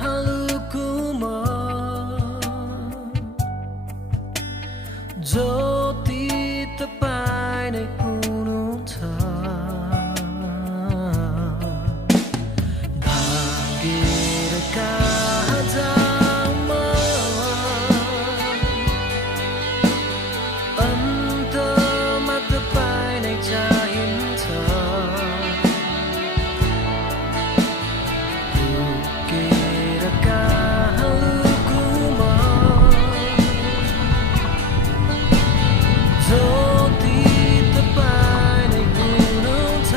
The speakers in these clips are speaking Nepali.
हालुकुमा ज्योति तपाईं नै हुनुहुन्छ भागेर कहाँ जाऊँ म अन्तमा तपाईं नै चाहिन्छ पुगेर कहाँ लुकुमा ज्योति तपाईं नै हुनुहुन्छ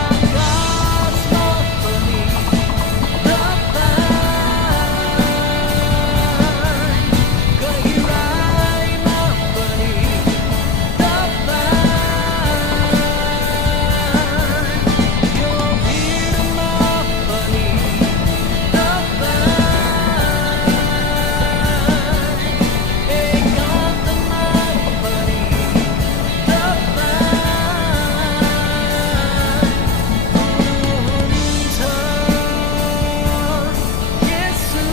आकाशमा पनि तपाईं गहिराइमा पनि तपाईं यो भिडमा पनि तपाईं एकान्तमा पनि तपाईं हुनुहुन्छ येशू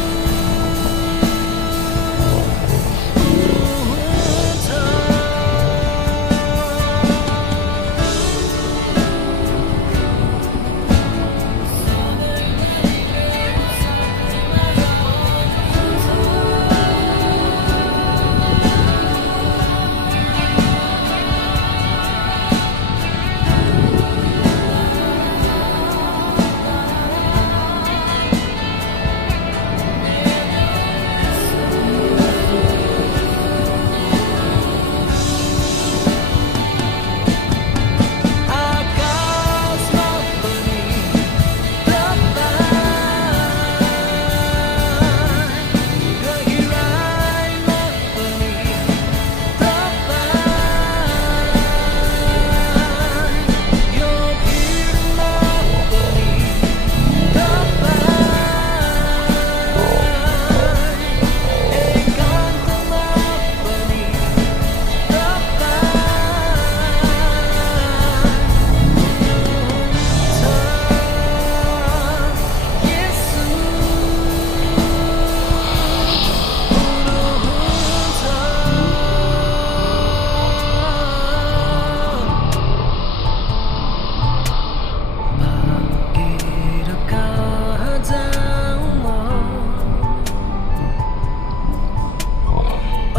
आकाशमा पनि तपाईं गहिराइमा पनि तपाईं यो भिडमा पनि तपाईं एकान्तमा पनि तपाईं येशू भागेर कहाँ जाऊँ म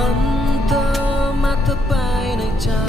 अन्तमा तपाईं नै चाहिन्छ